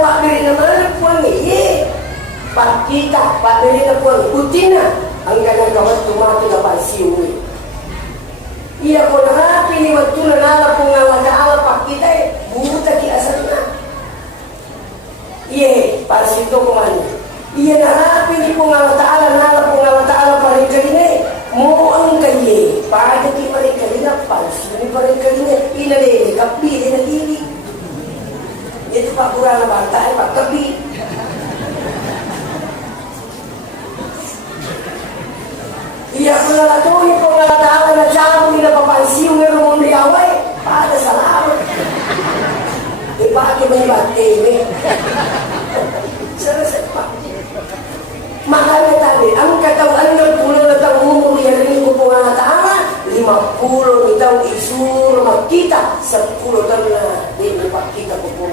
Pak Beri naman puang iya. Pak kita, Pak Beri na puang kutina. Ang ganang kawan tumato na pansiuwi. Iya ko narapi ni waktu na nalapong nga wala Pak kita buta ki asal na. Iya, parsito ko man. Iya narapi ni po nga wala nalapong nga wala pa rin kanina. Mo ang kaye, pada ki pa rin kanina, parsini pa rin kanina. Inalili, kapili na gili. Ito pa pura na bata ay pagkapi. Iya ko na latuhin ko nga wala na dyan nila papansiyo ng rumong liaway. Pada salamat. Di ba ako may bateme? Sarasat pa. Mahal na tali, ang katawan ng pulo na taong umuriyarin ko po nga tama, 50 itang isuro magkita sa pulo na hindi makita ko po